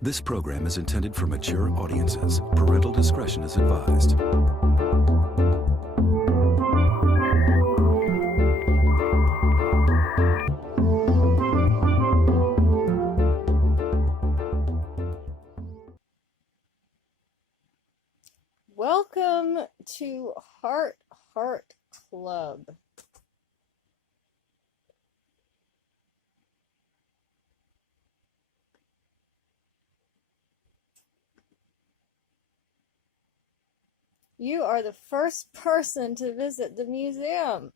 This program is intended for mature audiences. Parental discretion is advised. Welcome to Heart Club. You are the first person to visit the museum.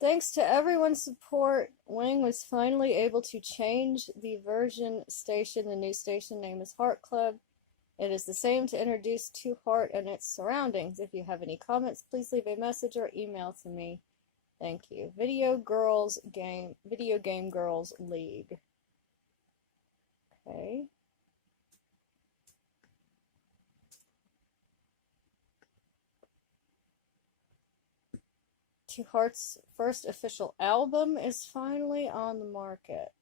Thanks to everyone's support, Wang was finally able to change the version station. The new station name is Heart Club. It is the same to introduce to Heart and its surroundings. If you have any comments, please leave a message or email to me. Thank you. Video Game Girls League. Okay. Two Heart's first official album is finally on the market.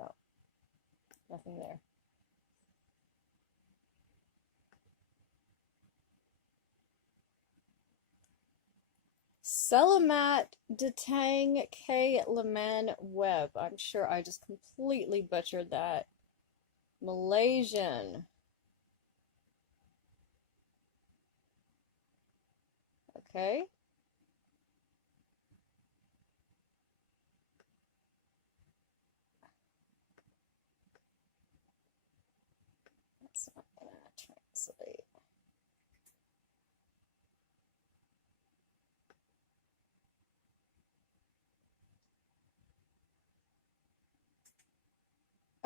Oh, nothing there. Selamat Datang K. Leman Web. I'm sure I just completely butchered that. Malaysian. Okay. That's not gonna translate.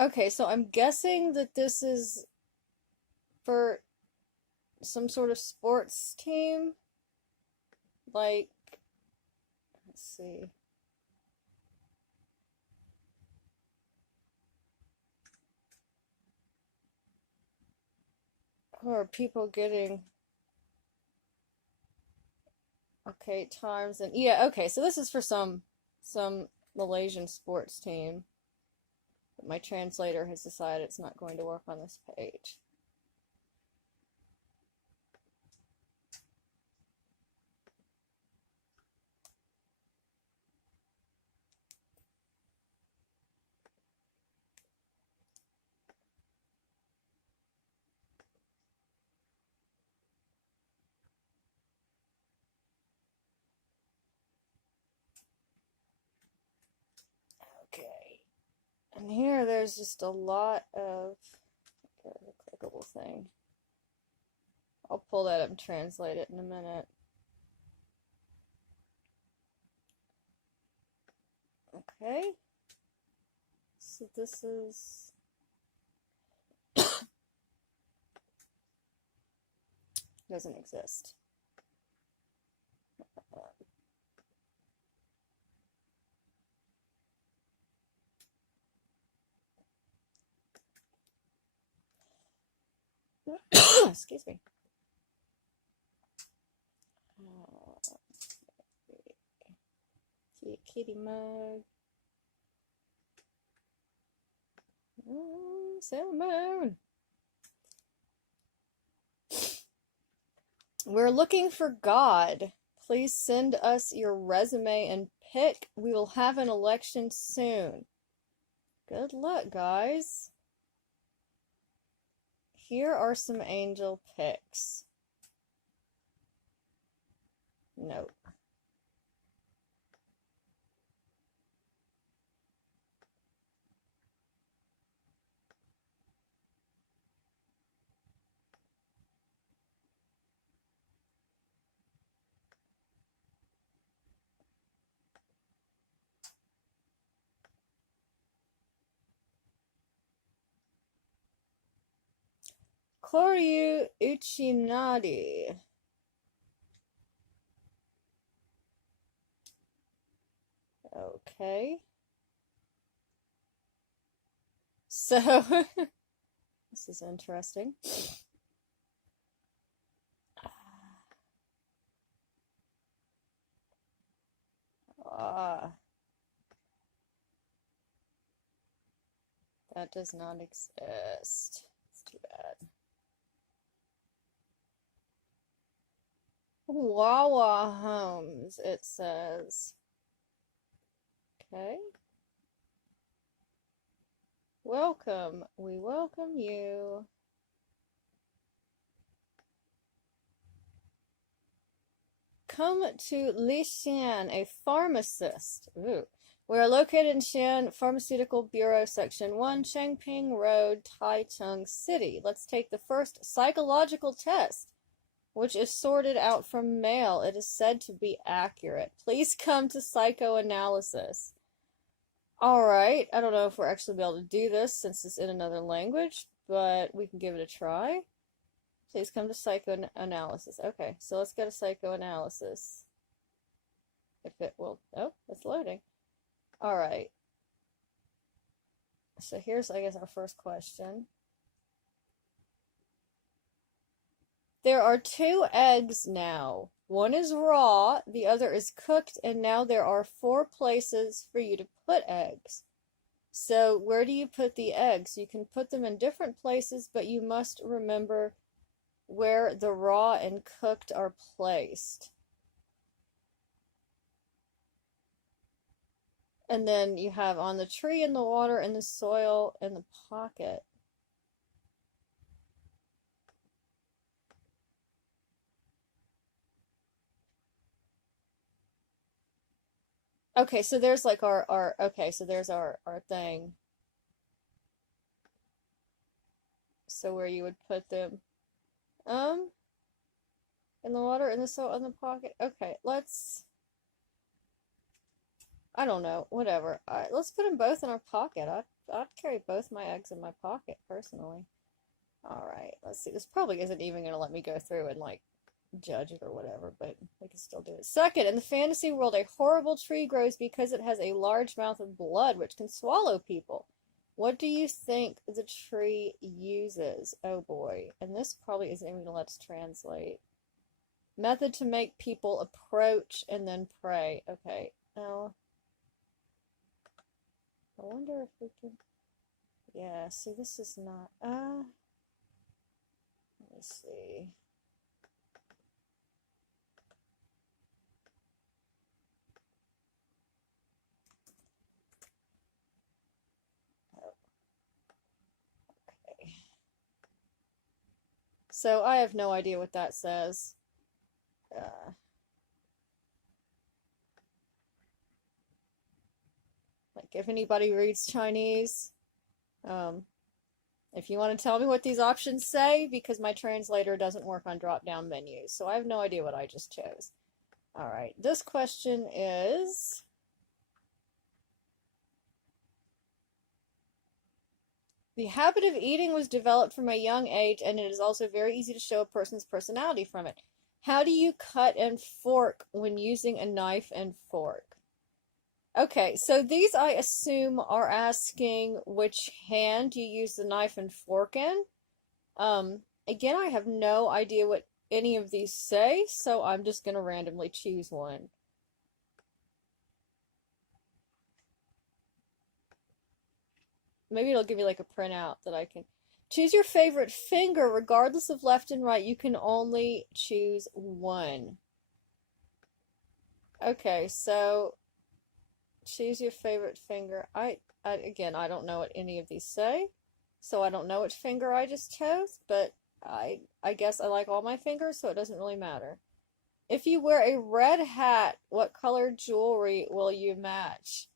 Okay, so I'm guessing that this is for some sort of sports team. Like, let's see. Who are people getting? Okay, times and yeah, okay, so this is for some Malaysian sports team. But my translator has decided it's not going to work on this page. Okay. And here there's just a lot of a clickable thing. I'll pull that up and translate it in a minute. Okay. So this is doesn't exist. Excuse me. Kitty mug. Sailor Moon. We're looking for God. Please send us your resume and pick. We will have an election soon. Good luck, guys. Here are some angel picks. Nope. Koryu Uchinadi. Okay. So, this is interesting. That does not exist. It's too bad. Wawa Homes, it says. Okay. Welcome. We welcome you. Come to Li Xian, a pharmacist. Ooh. We are located in Xian Pharmaceutical Bureau, Section 1, Changping Road, Taichung City. Let's take the first psychological test, which is sorted out from mail. It is said to be accurate. Please come to psychoanalysis. Alright, I don't know if we're actually be able to do this since it's in another language, but we can give it a try. Please come to psychoanalysis. Okay, so let's go to psychoanalysis. If it will... Oh, it's loading. Alright. So here's, I guess, our first question. There are 2 eggs now. One is raw, the other is cooked, and now there are 4 places for you to put eggs. So where do you put the eggs? You can put them in different places, but you must remember where the raw and cooked are placed. And then you have on the tree, in the water, in the soil, in the pocket. Okay, so there's like okay, so there's our thing. So where you would put them. In the water, in the soil, in the pocket. Okay, I don't know, whatever. Let's put them both in our pocket. I'd carry both my eggs in my pocket, personally. Alright, let's see. This probably isn't even going to let me go through and, like, judge it or whatever, but we can still do it. Second, in the fantasy world, a horrible tree grows because it has a large mouth of blood, which can swallow people. What do you think the tree uses? Oh boy. And this probably isn't even going to let us translate. Method to make people approach and then pray. Okay. Now, I wonder if we can... Yeah, see, this is not... let me see. Okay. So, I have no idea what that says. Like, if anybody reads Chinese, if you want to tell me what these options say, because my translator doesn't work on drop-down menus, so I have no idea what I just chose. Alright, this question is... The habit of eating was developed from a young age, and it is also very easy to show a person's personality from it. How do you cut and fork when using a knife and fork? Okay, so these, I assume, are asking which hand you use the knife and fork in. Again, I have no idea what any of these say, so I'm just going to randomly choose one. Maybe it'll give me like a printout that I can... Choose your favorite finger. Regardless of left and right, you can only choose one. Okay, so... Choose your favorite finger. Again, I don't know what any of these say, so I don't know which finger I just chose, but I guess I like all my fingers, so it doesn't really matter. If you wear a red hat, what colored jewelry will you match?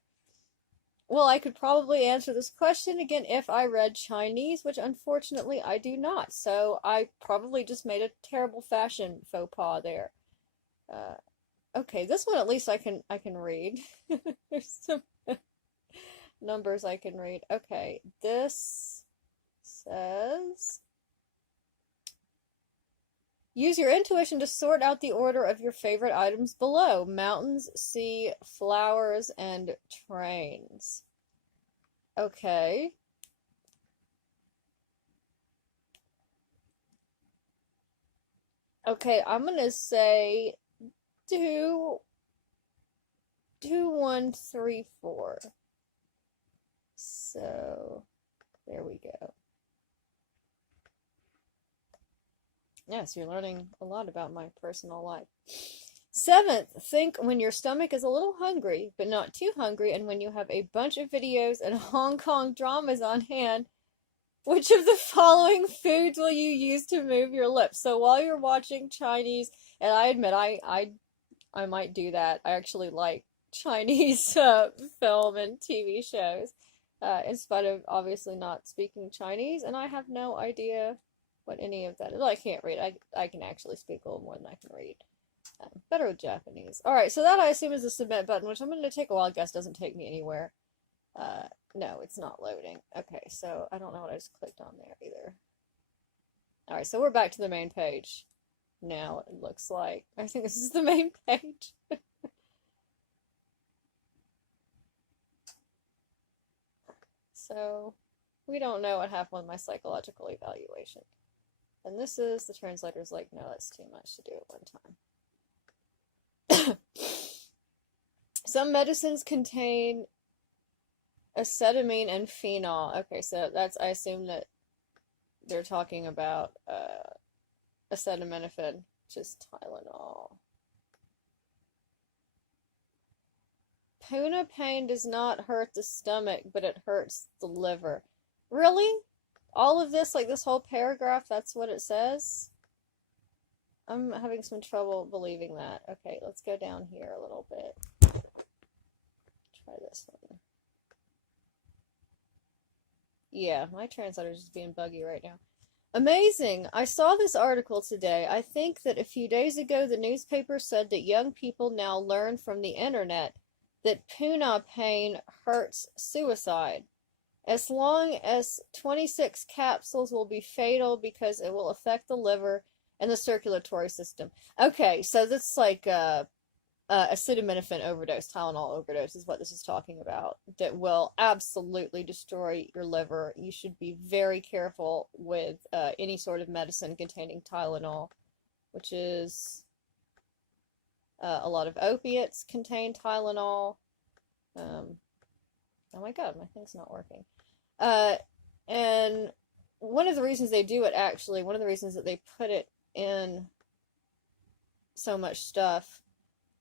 Well, I could probably answer this question again if I read Chinese, which unfortunately I do not, so I probably just made a terrible fashion faux pas there. Okay, this one at least I can read. There's some numbers I can read. Okay, this says... Use your intuition to sort out the order of your favorite items below. Mountains, sea, flowers, and trains. Okay. Okay, I'm gonna say 22134. So there we go. Yes, you're learning a lot about my personal life. Seventh, think when your stomach is a little hungry, but not too hungry, and when you have a bunch of videos and Hong Kong dramas on hand, which of the following foods will you use to move your lips? So while you're watching Chinese, and I admit I might do that. I actually like Chinese film and TV shows, in spite of obviously not speaking Chinese, and I have no idea what any of that is. Well, I can't read. I can actually speak a little more than I can read. Better with Japanese. All right, so that I assume is the submit button, which I'm going to take a while. I guess doesn't take me anywhere. No, it's not loading. Okay, so I don't know what I just clicked on there either. All right, so we're back to the main page. Now it looks like I think this is the main page. So we don't know what happened with my psychological evaluation. And this is the translator's like, no, that's too much to do at one time. Some medicines contain acetylcholine and phenol. Okay, so that's, I assume that they're talking about acetaminophen, which is Tylenol. Puna pain does not hurt the stomach, but it hurts the liver. Really? All of this, like this whole paragraph, that's what it says? I'm having some trouble believing that. Okay, let's go down here a little bit. Try this one. Yeah, my translator's just being buggy right now. Amazing! I saw this article today. I think that a few days ago the newspaper said that young people now learn from the internet that Puna pain hurts suicide. As long as 26 capsules will be fatal because it will affect the liver and the circulatory system. Okay, so this is like acetaminophen overdose, Tylenol overdose is what this is talking about, that will absolutely destroy your liver. You should be very careful with any sort of medicine containing Tylenol, which is a lot of opiates contain Tylenol. Oh my god, my thing's not working. And one of the reasons they do it, actually, one of the reasons that they put it in so much stuff,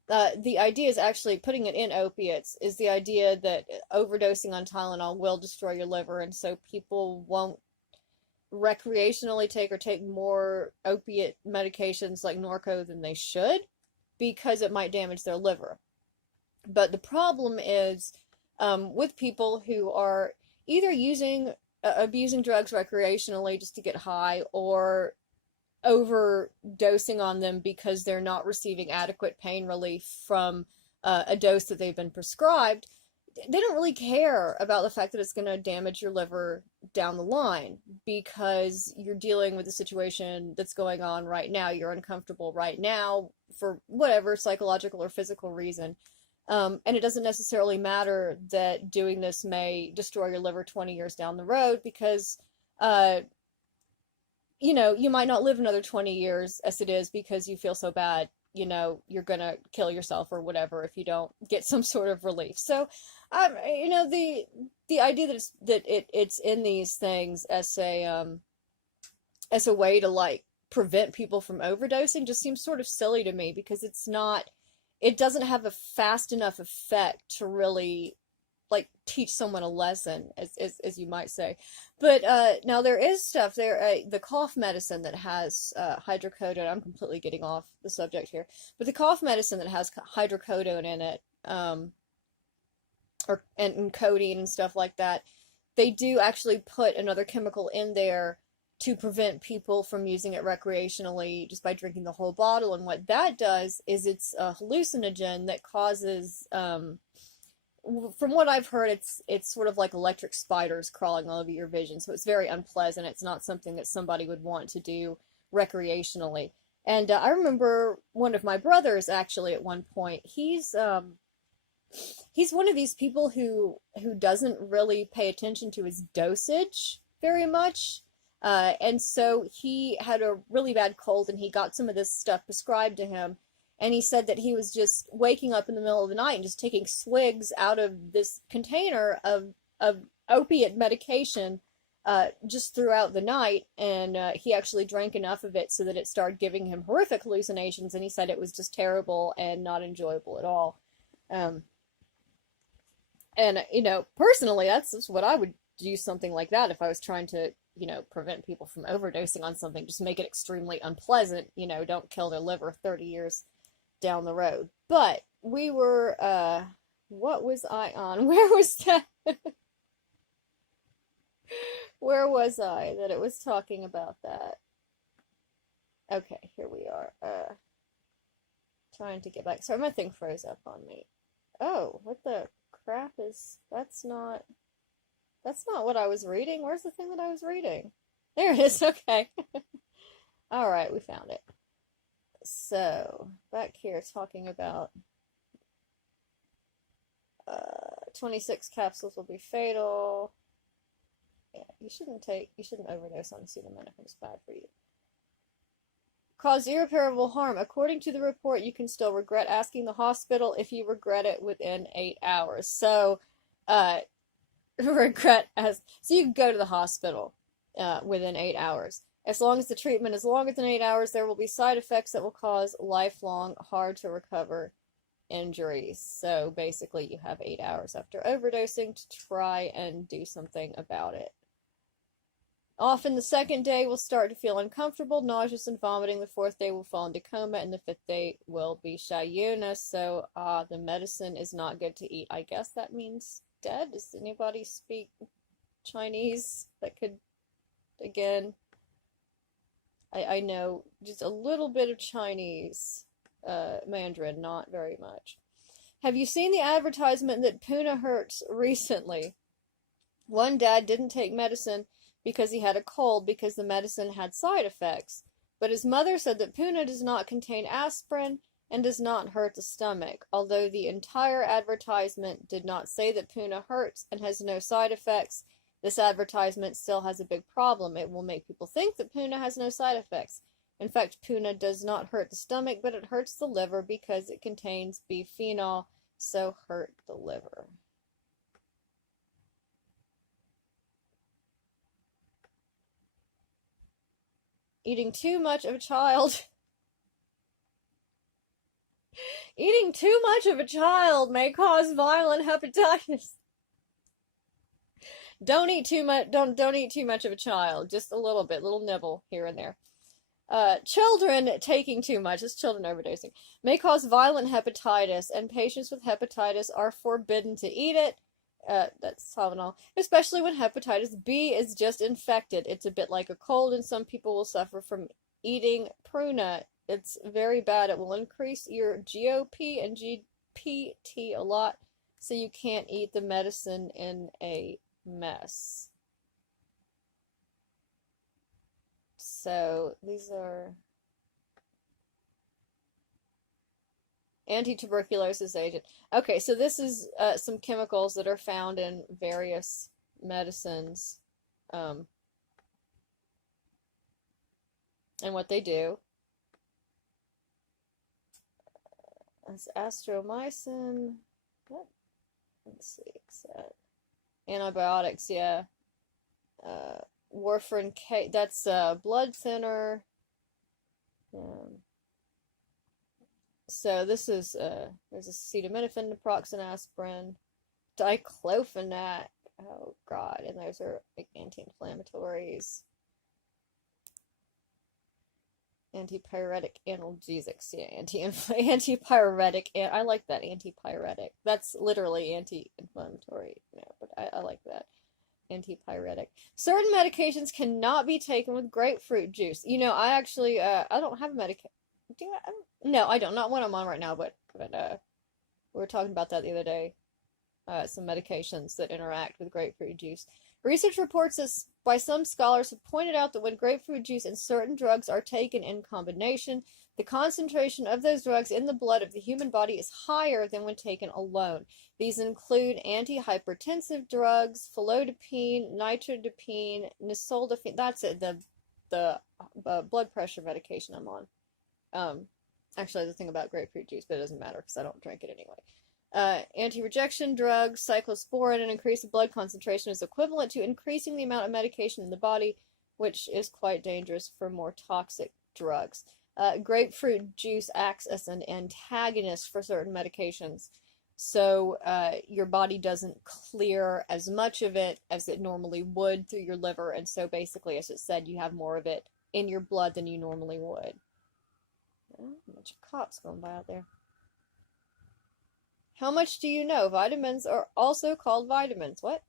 the idea is actually putting it in opiates, is the idea that overdosing on Tylenol will destroy your liver, and so people won't recreationally take more opiate medications like Norco than they should, because it might damage their liver. But the problem is with people who are either abusing drugs recreationally just to get high, or overdosing on them because they're not receiving adequate pain relief from a dose that they've been prescribed. They don't really care about the fact that it's going to damage your liver down the line, because you're dealing with a situation that's going on right now. You're uncomfortable right now for whatever psychological or physical reason. And it doesn't necessarily matter that doing this may destroy your liver 20 years down the road, because, you might not live another 20 years as it is, because you feel so bad, you're gonna kill yourself or whatever if you don't get some sort of relief. So, the idea that it's in these things as a way to like prevent people from overdosing just seems sort of silly to me, because it doesn't have a fast enough effect to really like teach someone a lesson, as you might say. But now there is stuff there, the cough medicine that has hydrocodone. I'm completely getting off the subject here, but the cough medicine that has hydrocodone in it, and codeine and stuff like that, they do actually put another chemical in there to prevent people from using it recreationally just by drinking the whole bottle. And what that does is it's a hallucinogen that causes, from what I've heard, it's sort of like electric spiders crawling all over your vision. So it's very unpleasant. It's not something that somebody would want to do recreationally. And I remember one of my brothers, actually, at one point, he's one of these people who doesn't really pay attention to his dosage very much. And so he had a really bad cold and he got some of this stuff prescribed to him. And he said that he was just waking up in the middle of the night and just taking swigs out of this container of opiate medication just throughout the night. And he actually drank enough of it so that it started giving him horrific hallucinations. And he said it was just terrible and not enjoyable at all. And, you know, personally, that's just what I would do, something like that if I was trying to, you know, prevent people from overdosing on something. Just make it extremely unpleasant, you know, don't kill their liver 30 years down the road. But we were, what was I on? Where was that? Where was I that it was talking about that? Okay, here we are. Trying to get back. Sorry, my thing froze up on me. Oh, what the crap is, that's not what I was reading. Where's the thing that I was reading? There it is. Okay. All right, we found it. So, back here talking about 26 capsules will be fatal. Yeah, you shouldn't overdose on acetaminophen. It's bad for you. Cause irreparable harm. According to the report, you can still regret asking the hospital if you regret it within 8 hours. So, so you can go to the hospital within 8 hours. As long as the treatment is longer than 8 hours, there will be side effects that will cause lifelong, hard to recover injuries. So basically, you have 8 hours after overdosing to try and do something about it. Often the second day will start to feel uncomfortable, nauseous, and vomiting. The fourth day will fall into coma, and the fifth day will be shayuna. So, the medicine is not good to eat. I guess that means dead. Does anybody speak Chinese that could, again, I know just a little bit of Chinese, Mandarin, not very much. Have you seen the advertisement that Puna hurts recently? One dad didn't take medicine because he had a cold because the medicine had side effects. But his mother said that Puna does not contain aspirin and does not hurt the stomach. Although the entire advertisement did not say that Puna hurts and has no side effects, this advertisement still has a big problem. It will make people think that Puna has no side effects. In fact, Puna does not hurt the stomach, but it hurts the liver because it contains biphenol, so hurt the liver. Eating too much of a child. Eating too much of a child may cause violent hepatitis. Don't eat too much. Don't eat too much of a child. Just a little bit, little nibble here and there. Children taking too much, this children overdosing, may cause violent hepatitis, and patients with hepatitis are forbidden to eat it. That's Tylenol, especially when hepatitis B is just infected. It's a bit like a cold, and some people will suffer from eating pruna. It's very bad. It will increase your GOP and GPT a lot, so you can't eat the medicine in a mess. So these are anti-tuberculosis agent. Okay, so this is some chemicals that are found in various medicines, and what they do. It's astromycin. What? Let's see. It's antibiotics. Yeah. Warfarin K. That's blood thinner. So this is there's acetaminophen, naproxen, aspirin, diclofenac. Oh God, and those are like anti-inflammatories, antipyretic analgesics. Yeah, antipyretic. And I like that, antipyretic. That's literally anti-inflammatory. You know, but I like that. Antipyretic. Certain medications cannot be taken with grapefruit juice. You know, I actually I don't have a medication. Do I? No, I don't. Not one I'm on right now, but we were talking about that the other day. Some medications that interact with grapefruit juice. Research reports this by some scholars have pointed out that when grapefruit juice and certain drugs are taken in combination, The concentration of those drugs in the blood of the human body is higher than when taken alone. These include antihypertensive drugs, felodipine, nitrodipine, nisoldipine. That's it, the blood pressure medication I'm on. Actually, the thing about grapefruit juice, but it doesn't matter because I don't drink it anyway. Anti-rejection drugs, cyclosporin, and increased blood concentration is equivalent to increasing the amount of medication in the body, which is quite dangerous for more toxic drugs. Grapefruit juice acts as an antagonist for certain medications, so your body doesn't clear as much of it as it normally would through your liver, and so basically, as it said, you have more of it in your blood than you normally would. Oh, a bunch of cops going by out there. How much do you know? Vitamins are also called vitamins. What?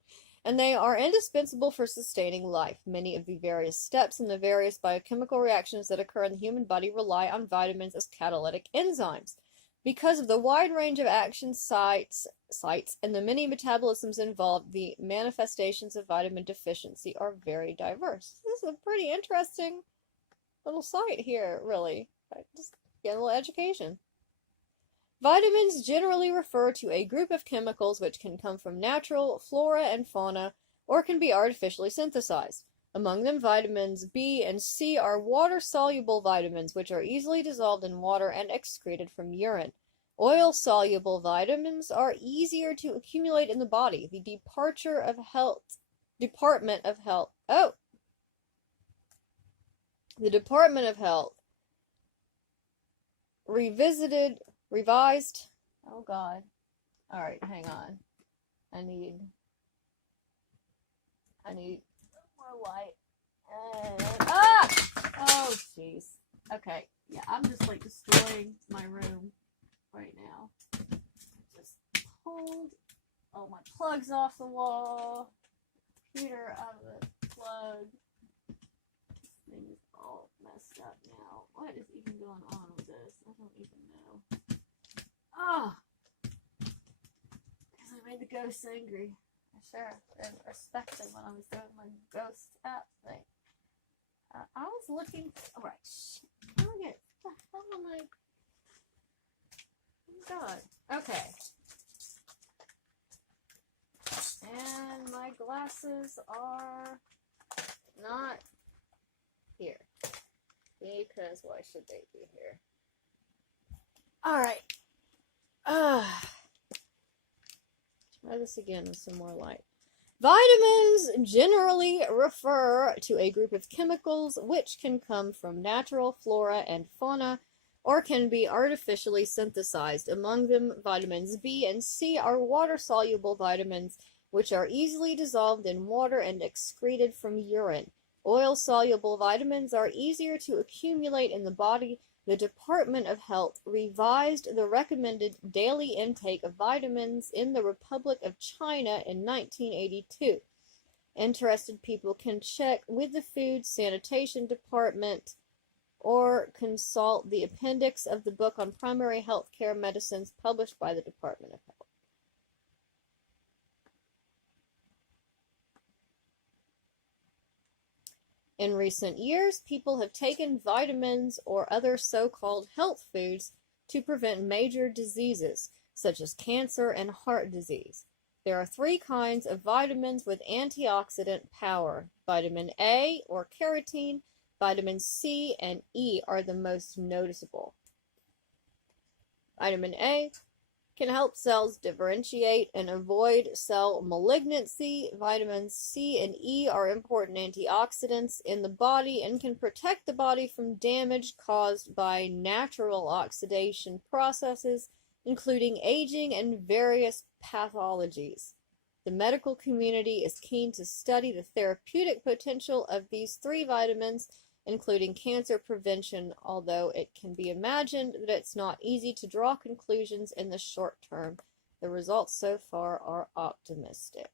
And they are indispensable for sustaining life. Many of the various steps in the various biochemical reactions that occur in the human body rely on vitamins as catalytic enzymes. Because of the wide range of action sites and the many metabolisms involved, the manifestations of vitamin deficiency are very diverse. This is a pretty interesting little site here, really. Just get a little education. Vitamins generally refer to a group of chemicals which can come from natural flora and fauna or can be artificially synthesized. Among them, vitamins B and C are water-soluble vitamins which are easily dissolved in water and excreted from urine. Oil-soluble vitamins are easier to accumulate in the body. The Department of Health revised. Oh God. All right, hang on. I need more light. Oh jeez. Okay. Yeah, I'm just like destroying my room right now. Just pulled all my plugs off the wall. Computer out of the plug. This thing is all messed up now. What is even going on with this? I don't even know. Because I made the ghosts angry. I sure didn't respect them when I was doing my ghost app thing. I was looking. Alright, shit. Look at the hell am I? Oh God. Okay. And my glasses are not here. Because why should they be here? Alright. Try this again with some more light. Vitamins generally refer to a group of chemicals which can come from natural flora and fauna or can be artificially synthesized. Among them, vitamins B and C are water-soluble vitamins which are easily dissolved in water and excreted from urine. Oil-soluble vitamins are easier to accumulate in the body. The Department of Health revised the recommended daily intake of vitamins in the Republic of China in 1982. Interested people can check with the Food Sanitation Department or consult the appendix of the book on primary health care medicines published by the Department of Health. In recent years, people have taken vitamins or other so-called health foods to prevent major diseases, such as cancer and heart disease. There are 3 kinds of vitamins with antioxidant power. Vitamin A, or carotene, vitamin C, and E are the most noticeable. Vitamin A can help cells differentiate and avoid cell malignancy. Vitamins C and E are important antioxidants in the body and can protect the body from damage caused by natural oxidation processes, including aging and various pathologies. The medical community is keen to study the therapeutic potential of these 3 vitamins, including cancer prevention, although it can be imagined that it's not easy to draw conclusions in the short term. The results so far are optimistic.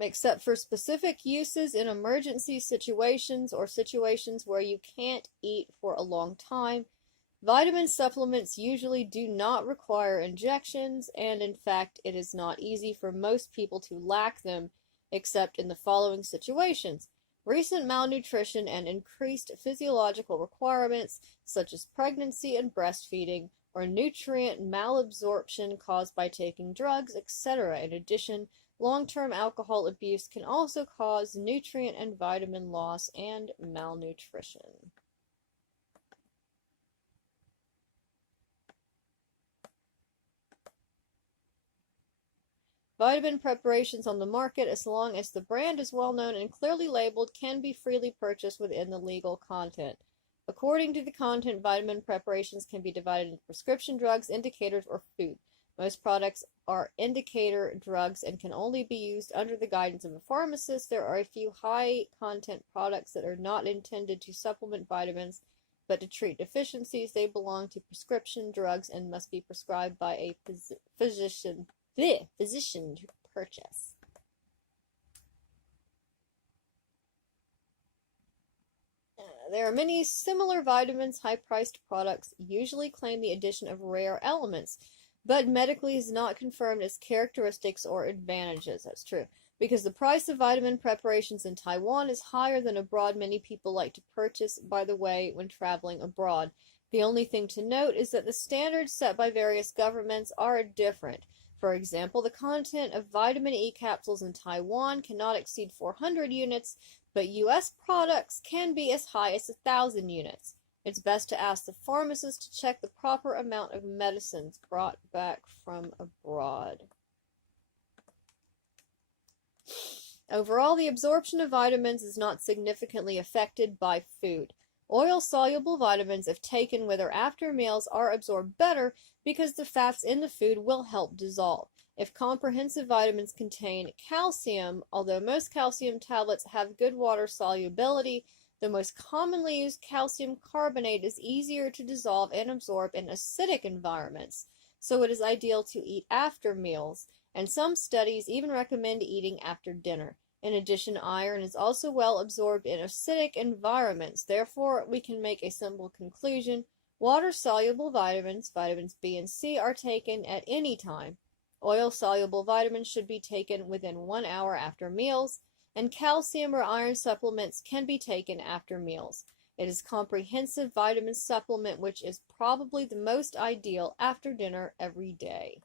Except for specific uses in emergency situations or situations where you can't eat for a long time, vitamin supplements usually do not require injections, and in fact, it is not easy for most people to lack them except in the following situations: recent malnutrition and increased physiological requirements, such as pregnancy and breastfeeding, or nutrient malabsorption caused by taking drugs, etc. In addition, long-term alcohol abuse can also cause nutrient and vitamin loss and malnutrition. Vitamin preparations on the market, as long as the brand is well known and clearly labeled, can be freely purchased within the legal content. According to the content, vitamin preparations can be divided into prescription drugs, indicators, or food. Most products are indicator drugs and can only be used under the guidance of a pharmacist. There are a few high-content products that are not intended to supplement vitamins, but to treat deficiencies. They belong to prescription drugs and must be prescribed by a physician to purchase. There are many similar vitamins. High-priced products usually claim the addition of rare elements, but medically is not confirmed as characteristics or advantages. That's true. Because the price of vitamin preparations in Taiwan is higher than abroad, many people like to purchase, by the way, when traveling abroad. The only thing to note is that the standards set by various governments are different. For example, the content of vitamin E capsules in Taiwan cannot exceed 400 units, but U.S. products can be as high as 1,000 units. It's best to ask the pharmacist to check the proper amount of medicines brought back from abroad. Overall, the absorption of vitamins is not significantly affected by food. Oil-soluble vitamins, if taken with or after meals, are absorbed better because the fats in the food will help dissolve. If comprehensive vitamins contain calcium, although most calcium tablets have good water solubility, the most commonly used calcium carbonate is easier to dissolve and absorb in acidic environments, so it is ideal to eat after meals, and some studies even recommend eating after dinner. In addition, iron is also well absorbed in acidic environments. Therefore, we can make a simple conclusion: water-soluble vitamins, vitamins B and C, are taken at any time. Oil-soluble vitamins should be taken within 1 hour after meals, and calcium or iron supplements can be taken after meals. It is a comprehensive vitamin supplement which is probably the most ideal after dinner every day.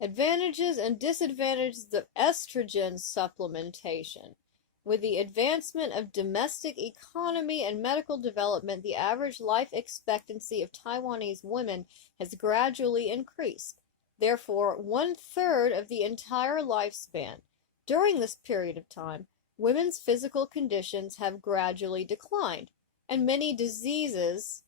Advantages and disadvantages of estrogen supplementation. With the advancement of domestic economy and medical development, the average life expectancy of Taiwanese women has gradually increased. Therefore, 1/3 of the entire lifespan. During this period of time, women's physical conditions have gradually declined, and many diseases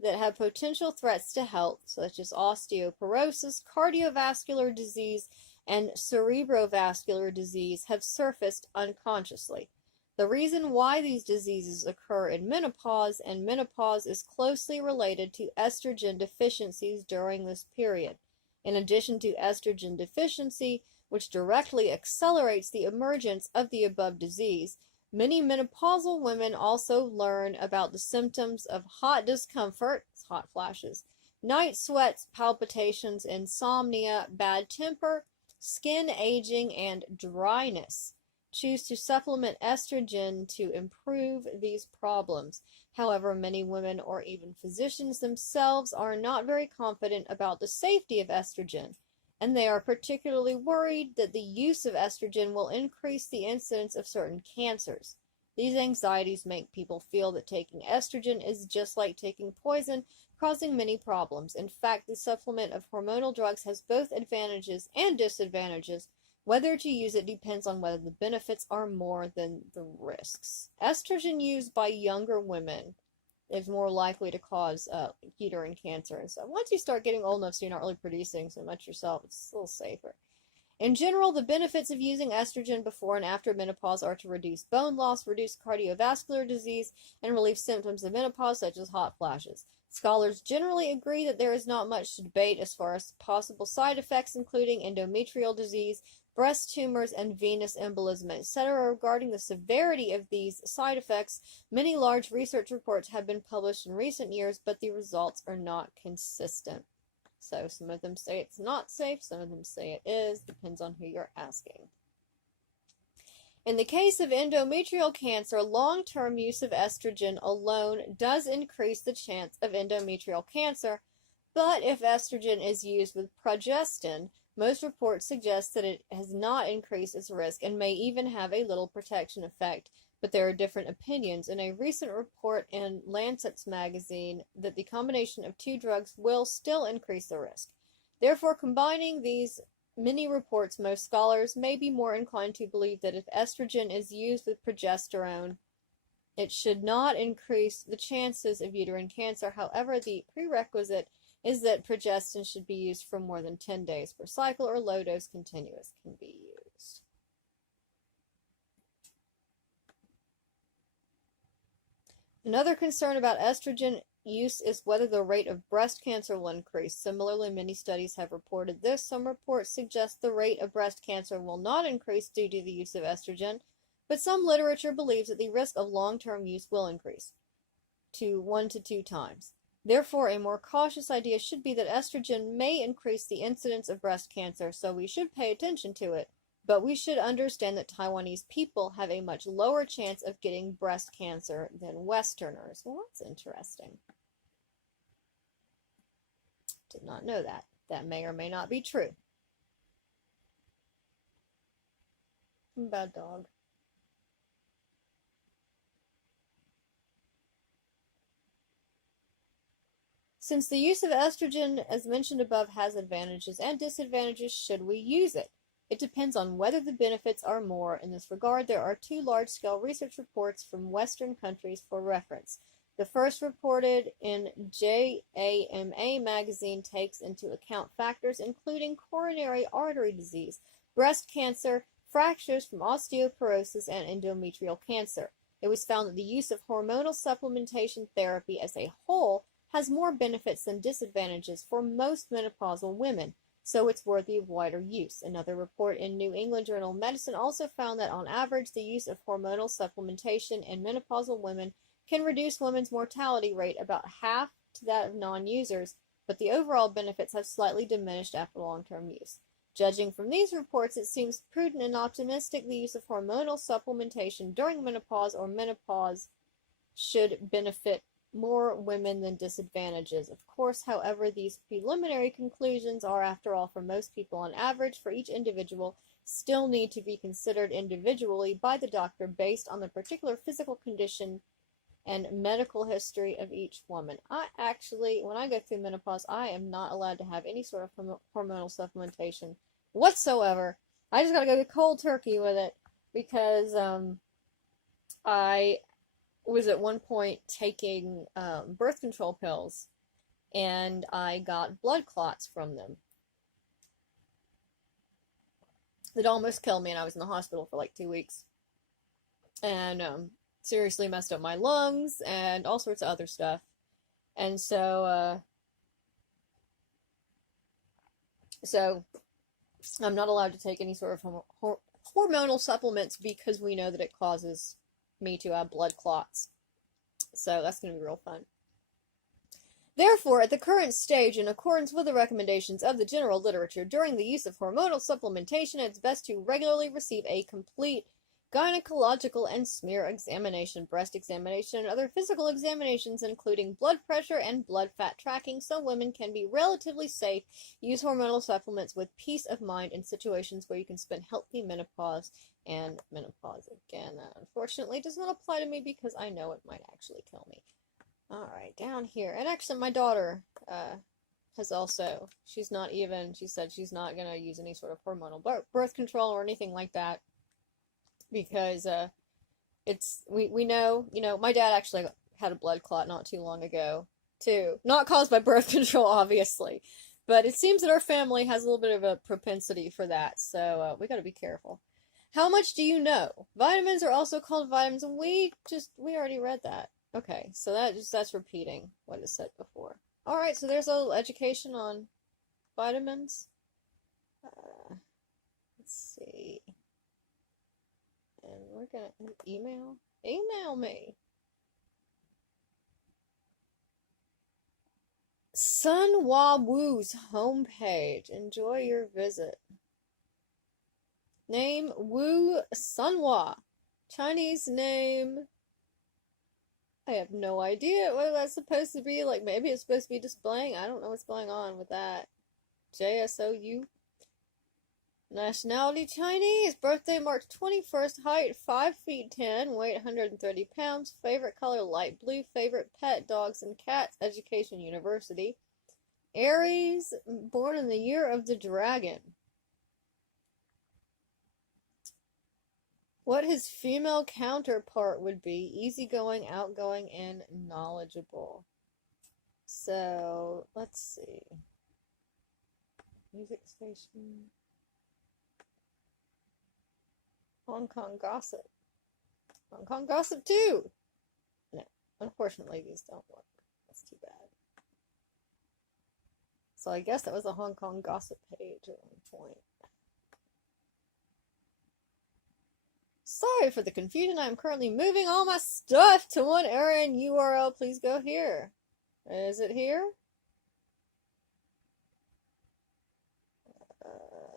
that have potential threats to health, such as osteoporosis, cardiovascular disease, and cerebrovascular disease, have surfaced unconsciously. The reason why these diseases occur in menopause, and menopause is closely related to estrogen deficiencies during this period. In addition to estrogen deficiency, which directly accelerates the emergence of the above disease, many menopausal women also learn about the symptoms of hot discomfort, hot flashes, night sweats, palpitations, insomnia, bad temper, skin aging, and dryness. Choose to supplement estrogen to improve these problems. However, many women or even physicians themselves are not very confident about the safety of estrogen, and they are particularly worried that the use of estrogen will increase the incidence of certain cancers. These anxieties make people feel that taking estrogen is just like taking poison, causing many problems. In fact, the supplement of hormonal drugs has both advantages and disadvantages. Whether to use it depends on whether the benefits are more than the risks. Estrogen used by younger women is more likely to cause uterine cancer and stuff. Once you start getting old enough so you're not really producing so much yourself, it's a little safer. In general, the benefits of using estrogen before and after menopause are to reduce bone loss, reduce cardiovascular disease, and relieve symptoms of menopause such as hot flashes. Scholars generally agree that there is not much to debate as far as possible side effects, including endometrial disease, breast tumors, and venous embolism, etc. Regarding the severity of these side effects, many large research reports have been published in recent years, but the results are not consistent. So some of them say it's not safe, some of them say it is, depends on who you're asking. In the case of endometrial cancer, long-term use of estrogen alone does increase the chance of endometrial cancer, but if estrogen is used with progestin, most reports suggest that it has not increased its risk and may even have a little protection effect, but there are different opinions. In a recent report in Lancet's magazine, that the combination of two drugs will still increase the risk. Therefore, combining these many reports, most scholars may be more inclined to believe that if estrogen is used with progesterone, it should not increase the chances of uterine cancer. However, the prerequisite is that progestin should be used for more than 10 days per cycle, or low-dose continuous can be used. Another concern about estrogen use is whether the rate of breast cancer will increase. Similarly, many studies have reported this. Some reports suggest the rate of breast cancer will not increase due to the use of estrogen, but some literature believes that the risk of long-term use will increase to 1 to 2 times. Therefore, a more cautious idea should be that estrogen may increase the incidence of breast cancer, so we should pay attention to it. But we should understand that Taiwanese people have a much lower chance of getting breast cancer than Westerners. Well, that's interesting. Did not know that. That may or may not be true. Bad dog. Since the use of estrogen, as mentioned above, has advantages and disadvantages, should we use it? It depends on whether the benefits are more. In this regard, there are 2 large-scale research reports from Western countries for reference. The first, reported in JAMA magazine, takes into account factors including coronary artery disease, breast cancer, fractures from osteoporosis, and endometrial cancer. It was found that the use of hormonal supplementation therapy as a whole has more benefits than disadvantages for most menopausal women, so it's worthy of wider use. Another report in New England Journal of Medicine also found that on average the use of hormonal supplementation in menopausal women can reduce women's mortality rate about half to that of non-users, but the overall benefits have slightly diminished after long-term use. Judging from these reports, it seems prudent and optimistic the use of hormonal supplementation during menopause or menopause should benefit more women than disadvantages. Of course, however, these preliminary conclusions are, after all, for most people on average, for each individual, still need to be considered individually by the doctor based on the particular physical condition and medical history of each woman. I actually, when I go through menopause, I am not allowed to have any sort of hormonal supplementation whatsoever. I just gotta go cold turkey with it because I was at one point taking birth control pills, and I got blood clots from them that almost killed me, and I was in the hospital for like 2 weeks, and seriously messed up my lungs and all sorts of other stuff. And so I'm not allowed to take any sort of hormonal supplements because we know that it causes me to have blood clots. So that's going to be real fun. Therefore, at the current stage, in accordance with the recommendations of the general literature, during the use of hormonal supplementation, it's best to regularly receive a complete gynecological and smear examination, breast examination, and other physical examinations, including blood pressure and blood fat tracking, so women can be relatively safe. Use hormonal supplements with peace of mind in situations where you can spend healthy menopause. And menopause, again, unfortunately does not apply to me because I know it might actually kill me. Alright, down here. And actually, my daughter has also, she said she's not going to use any sort of hormonal birth control or anything like that. Because we know, my dad actually had a blood clot not too long ago, too. Not caused by birth control, obviously. But it seems that our family has a little bit of a propensity for that, so we gotta be careful. How much do you know? Vitamins are also called vitamins, and we already read that. Okay, so that's repeating what is said before. Alright, so there's a little education on vitamins. Let's see. And we're gonna email me. Sunhwa Woo's homepage. Enjoy your visit. Name Wu Sunhwa. Chinese name. I have no idea what that's supposed to be. Like, maybe it's supposed to be displaying. I don't know what's going on with that. JSOU. Nationality Chinese. Birthday March 21st. Height 5 feet 10. Weight 130 pounds. Favorite color light blue. Favorite pet dogs and cats. Education university. Aries. Born in the year of the dragon. What his female counterpart would be: easygoing, outgoing, and knowledgeable. So, let's see. Music station. Hong Kong Gossip. Hong Kong Gossip 2! No, unfortunately these don't work. That's too bad. So I guess that was a Hong Kong Gossip page at one point. Sorry for the confusion. I am currently moving all my stuff to one area and URL. Please go here. Is it here?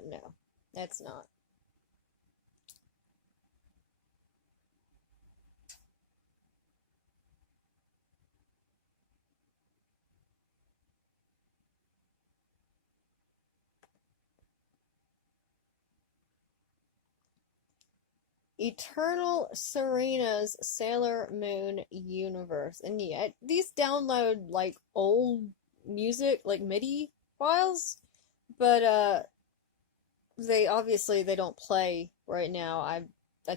No, it's not. Eternal Serena's Sailor Moon Universe. And yeah, these download like old music, like MIDI files, but they don't play right now. I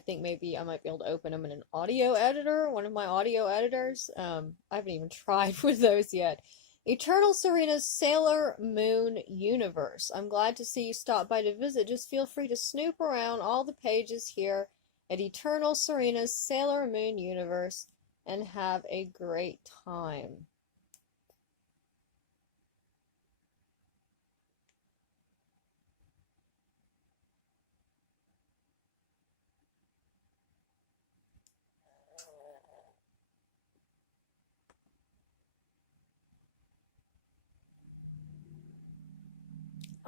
think maybe I might be able to open them in an audio editor, one of my audio editors. I haven't even tried with those yet. Eternal Serena's Sailor Moon Universe. I'm glad to see you stop by to visit. Just feel free to snoop around all the pages here at Eternal Serena's Sailor Moon Universe and have a great time.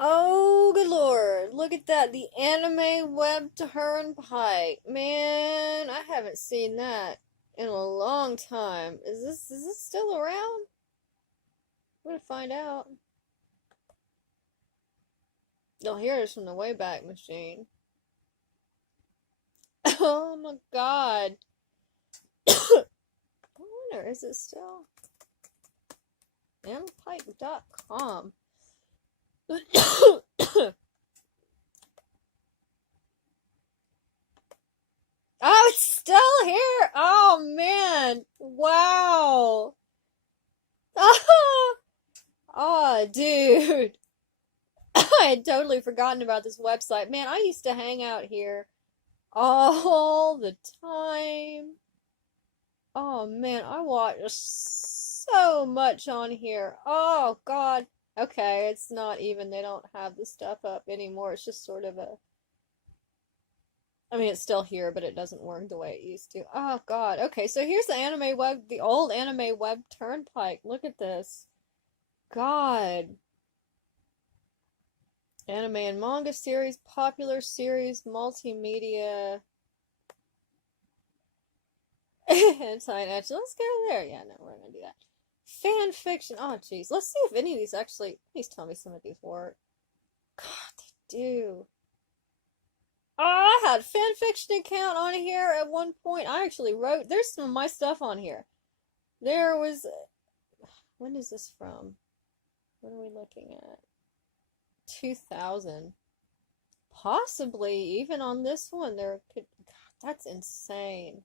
Oh, good lord. Look at that. The Anime Web Turnpike. Man, I haven't seen that in a long time. Is this still around? I'm gonna find out. You'll hear this from the Wayback Machine. Oh my god. I wonder, is it still? Turnpike.com. Oh, it's still here! Oh, man! Wow! Oh, dude! I had totally forgotten about this website. Man, I used to hang out here all the time. Oh, man, I watch so much on here. Oh, God. Okay, it's not even, they don't have the stuff up anymore. It's just sort of a, I mean, it's still here, but it doesn't work the way it used to. Oh, God. Okay, so here's the old Anime Web Turnpike. Look at this. God. Anime and manga series, popular series, multimedia. Anti-edge. Let's go there. Yeah, no, we're gonna do that. Fan fiction. Oh, jeez. Let's see if any of these actually. Please tell me some of these work. God, they do. Oh, I had a fan fiction account on here at one point. I actually wrote. There's some of my stuff on here. There was. When is this from? What are we looking at? 2000. Possibly even on this one there could. God, that's insane.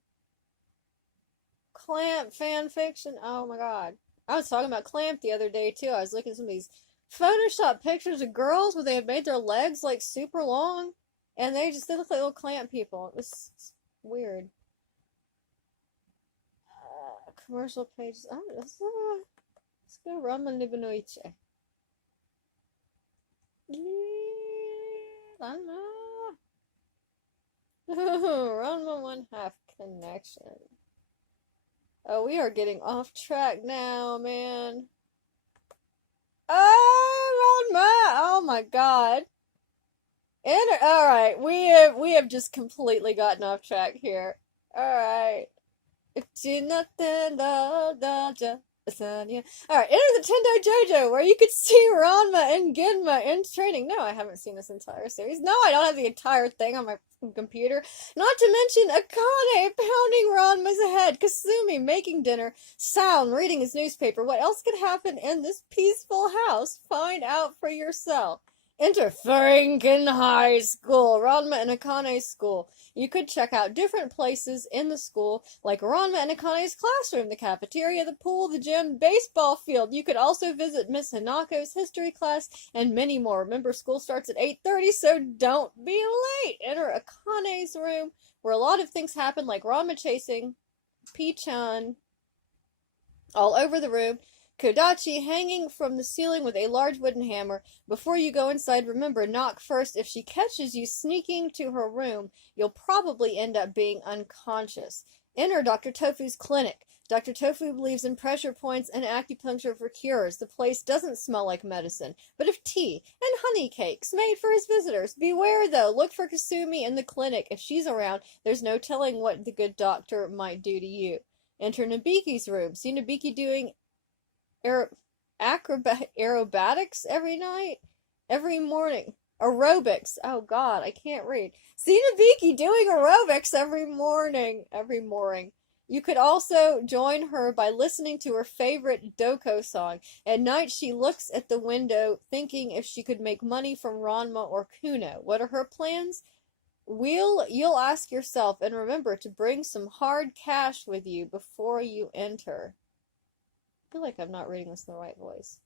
Clamp fan fiction. Oh my god. I was talking about Clamp the other day too. I was looking at some of these Photoshop pictures of girls where they had made their legs like super long and they look like little Clamp people. It was weird. Commercial pages. Oh, let's go Ranma Nibunoichi. Yeah, I don't know. Ranma 1/2 connection. Oh, we are getting off track now, man. Oh, Ranma! Oh my god. Alright, we have just completely gotten off track here. Alright. Alright, enter the Tendo Jojo, where you could see Ranma and Genma in training. No, I haven't seen this entire series. No, I don't have the entire thing on my computer. Not to mention Akane pounding Ranma's head, Kasumi making dinner, Sound reading his newspaper. What else could happen in this peaceful house? Find out for yourself. Enter Franken High School, Ranma and Akane's school. You could check out different places in the school, like Ranma and Akane's classroom, the cafeteria, the pool, the gym, baseball field. You could also visit Miss Hanako's history class, and many more. Remember, school starts at 8:30, so don't be late. Enter Akane's room, where a lot of things happen, like Ranma chasing Pichan all over the room, Kodachi hanging from the ceiling with a large wooden hammer. Before you go inside, remember, knock first. If she catches you sneaking to her room, you'll probably end up being unconscious. Enter Dr. Tofu's clinic. Dr. Tofu believes in pressure points and acupuncture for cures. The place doesn't smell like medicine, but of tea and honey cakes made for his visitors. Beware, though. Look for Kasumi in the clinic. If she's around, there's no telling what the good doctor might do to you. Enter Nabiki's room. See Nabiki doing aerobatics every morning. Aerobics. Oh god, I can't read. See Nabiki doing aerobics every morning. You could also join her by listening to her favorite Doko song. At night, she looks at the window, thinking if she could make money from Ranma or Kuno. What are her plans? You'll ask yourself, and remember to bring some hard cash with you before you enter. I feel like I'm not reading this in the right voice.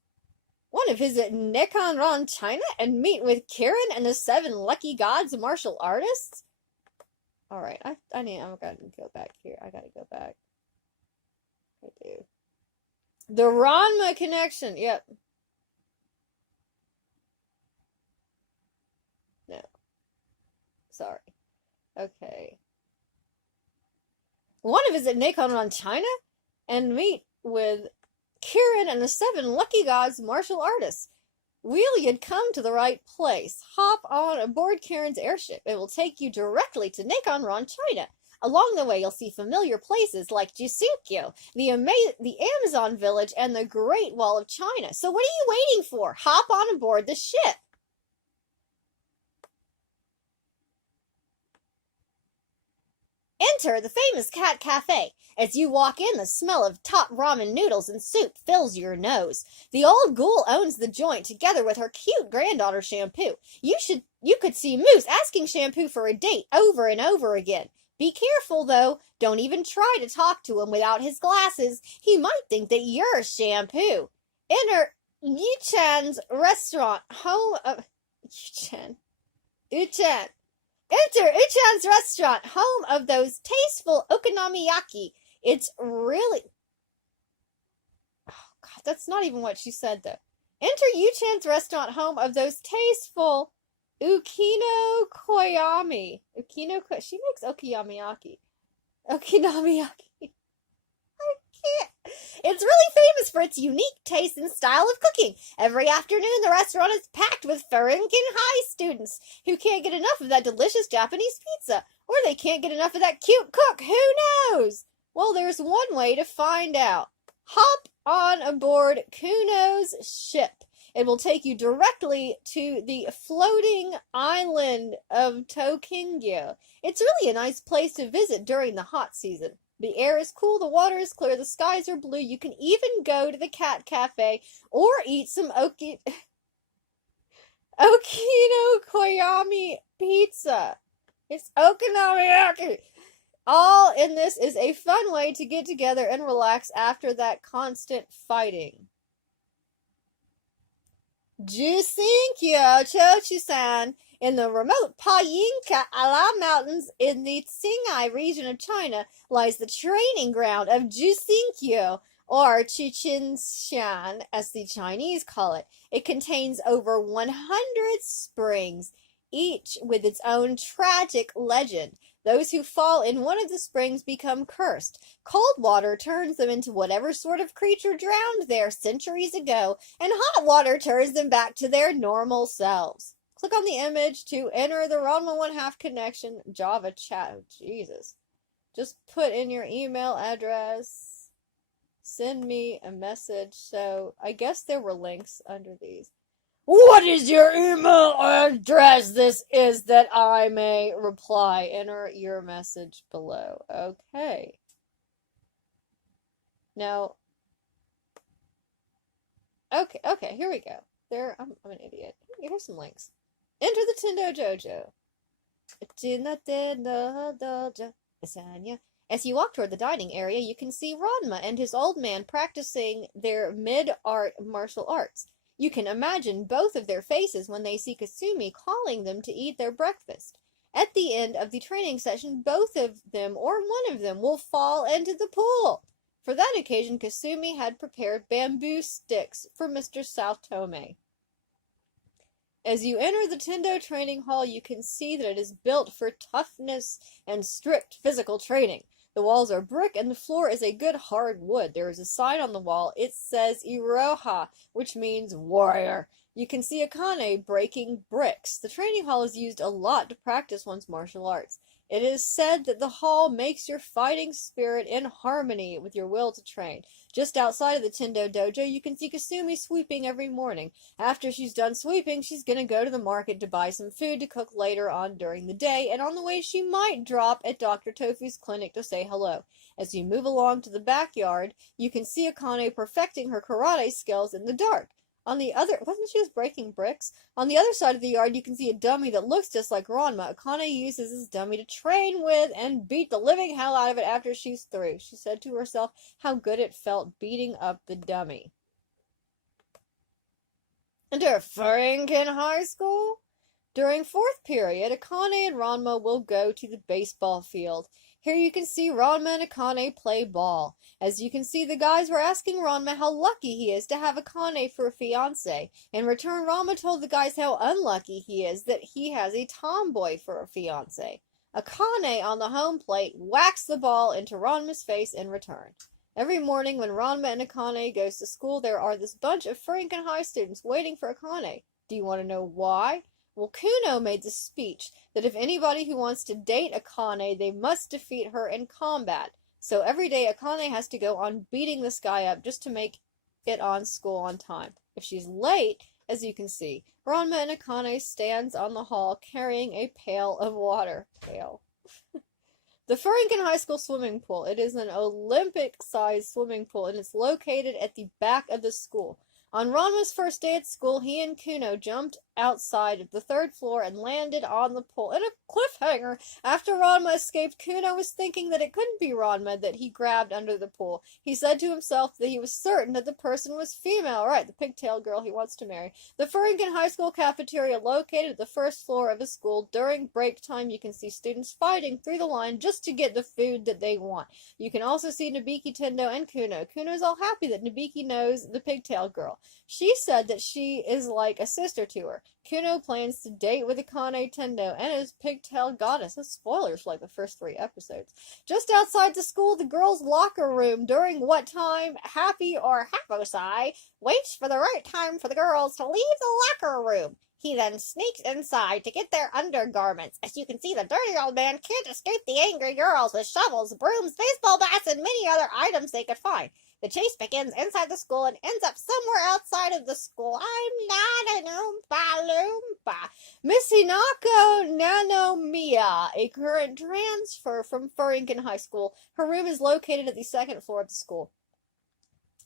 Want to visit Nekonran, China, and meet with Kirin and the 7 lucky gods martial artists? Alright, I'm gotta go back here. I gotta go back. I do. The Ranma connection, yep. No. Sorry. Okay. Want to visit Nekonran, China, and meet with Kirin and the 7 lucky gods martial artists. You'd come to the right place. Hop on aboard Kirin's airship. It will take you directly to Nekonran, China. Along the way, you'll see familiar places like Jusunkyo, the Amazon village, and the Great Wall of China. So what are you waiting for? Hop on aboard the ship. Enter the famous Cat Cafe. As you walk in, the smell of top ramen noodles and soup fills your nose. The old ghoul owns the joint together with her cute granddaughter Shampoo. You could see Moose asking Shampoo for a date over and over again. Be careful, though. Don't even try to talk to him without his glasses. He might think that you're Shampoo. Enter Yu-chan's restaurant, home of... Yu-chan. Enter Uchan's restaurant, home of those tasteful okonomiyaki. It's really... Oh, God, that's not even what she said, though. Enter Uchan's restaurant, home of those tasteful Ukino Koyami. She makes okonomiyaki. I can't. It's really famous for its unique taste and style of cooking. Every afternoon, the restaurant is packed with Furinkin High students who can't get enough of that delicious Japanese pizza, or they can't get enough of that cute cook. Who knows? Well, there's one way to find out. Hop on aboard Kuno's ship. It will take you directly to the floating island of Tokingyo. It's really a nice place to visit during the hot season. The air is cool, the water is clear, the skies are blue. You can even go to the cat cafe or eat some Okino Koyami pizza. It's okonomiyaki. All in this is a fun way to get together and relax after that constant fighting. Jusinkyo Chochusan. In the remote Payinka Ala Mountains in the Tsinghai region of China lies the training ground of Jusinkyo, or Chichinshan, as the Chinese call it. It contains over 100 springs, each with its own tragic legend. Those who fall in one of the springs become cursed. Cold water turns them into whatever sort of creature drowned there centuries ago, and hot water turns them back to their normal selves. Click on the image to enter the Ranma 1/2 connection Java chat. Oh, Jesus. Just put in your email address. Send me a message. So I guess there were links under these. What is your email address? This is that I may reply. Enter your message below. Okay. Now, okay, here we go. I'm an idiot. Here's some links. Enter the Tendo Dojo. As you walk toward the dining area, you can see Ranma and his old man practicing their mid-art martial arts. You can imagine both of their faces when they see Kasumi calling them to eat their breakfast. At the end of the training session, both of them or one of them will fall into the pool. For that occasion, Kasumi had prepared bamboo sticks for Mr. Saotome. As you enter the Tendo training hall, you can see that it is built for toughness and strict physical training. The walls are brick and the floor is a good hard wood. There is a sign on the wall. It says Iroha, which means warrior. You can see Akane breaking bricks. The training hall is used a lot to practice one's martial arts. It is said that the hall makes your fighting spirit in harmony with your will to train. Just outside of the Tendo Dojo, you can see Kasumi sweeping every morning. After she's done sweeping, she's gonna go to the market to buy some food to cook later on during the day, and on the way she might drop at Dr. Tofu's clinic to say hello. As you move along to the backyard, you can see Akane perfecting her karate skills in the dark. Wasn't she just breaking bricks? On the other side of the yard, you can see a dummy that looks just like Ranma. Akane uses this dummy to train with and beat the living hell out of it after she's through. She said to herself how good it felt beating up the dummy. Enter Furinken High School. During fourth period, Akane and Ranma will go to the baseball field. Here you can see Ranma and Akane play ball. As you can see, the guys were asking Ranma how lucky he is to have Akane for a fiancé. In return, Ranma told the guys how unlucky he is that he has a tomboy for a fiancé. Akane, on the home plate, whacks the ball into Ranma's face in return. Every morning when Ranma and Akane goes to school, there are this bunch of Furinken High students waiting for Akane. Do you want to know why? Well, Kuno made the speech that if anybody who wants to date Akane, they must defeat her in combat. So every day Akane has to go on beating this guy up just to make it on school on time. If she's late, as you can see, Ranma and Akane stands on the hall carrying a pail of water. The Furinken High School swimming pool. It is an Olympic-sized swimming pool, and it's located at the back of the school. On Ranma's first day at school, he and Kuno jumped outside of the third floor and landed on the pool in a cliffhanger. After Ranma escaped, Kuno was thinking that it couldn't be Ranma that he grabbed under the pool. He said to himself that he was certain that the person was female. Right, the pigtail girl he wants to marry. The Furinken High School cafeteria located at the first floor of the school. During break time, you can see students fighting through the line just to get the food that they want. You can also see Nabiki, Tendo, and Kuno. Kuno's all happy that Nabiki knows the pigtail girl. She said that she is like a sister to her. Kuno plans to date with Akane, Tendo, and his pigtail goddess. That's spoilers for like the first 3 episodes. Just outside the school, the girls' locker room, during what time Happy or Haposai waits for the right time for the girls to leave the locker room. He then sneaks inside to get their undergarments. As you can see, the dirty old man can't escape the angry girls with shovels, brooms, baseball bats, and many other items they could find. The chase begins inside the school and ends up somewhere outside of the school. I'm not an Oompa Loompa. Miss Hinako Nanomiya, a current transfer from Furinken High School. Her room is located at the 2nd floor of the school.